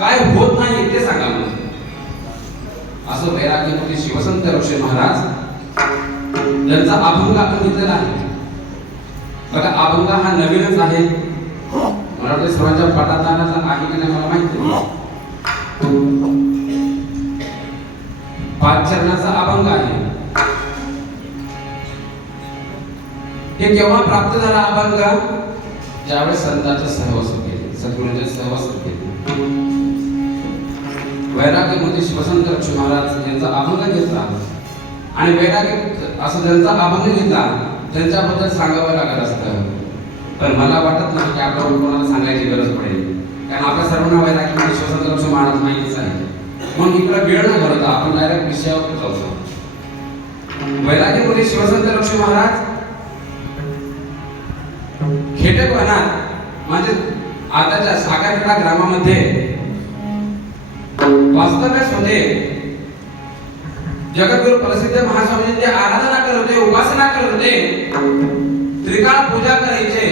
काय होत नाही ते सांगा मला. असं वैराग्यमूर्ती शिवसंत ऋषी महाराज त्यांचा अभंग आपण घेतलेला आहे. बघा अभंग हा नवीनच आहे. मला वाटतं सर्वांच्या पटात आहे की नाही मला माहिती नाही. पाच चरणाचा अभंग आहे. हे केव्हा प्राप्त झाला अभंग? ज्यावेळेस संतांच्या सहवास केले सद्गुरूंच्या सहवास वैराग्यमध्ये वैराग्य शिवसंत महाराज यांचा अभंग घेतला. आणि वैराग्य असं त्यांचा अभंग घेतला त्यांच्याबद्दल सांगावं लागत असतं. पण मला वाटत नाही की आपल्या कोणाला सांगायची गरज पडेल. कारण आपल्या सर्वांना वैराग्यमध्ये शिवसंत महाराज माहितीच आहे. म्हणून इकडे वेळ न करता आपण डायरेक्ट विषयावर जाऊ वैराग्यमध्ये शिवसंत लक्ष्मी महाराज? खेटक वनात म्हणजे आताच्या सागरखेडा ग्रामामध्ये वास्तव्यामध्ये जगद्गुरु प्रसिद्ध महास्वामींची आराधना करत होते उपासना करत होते. त्रिकाळ पूजा करायचे.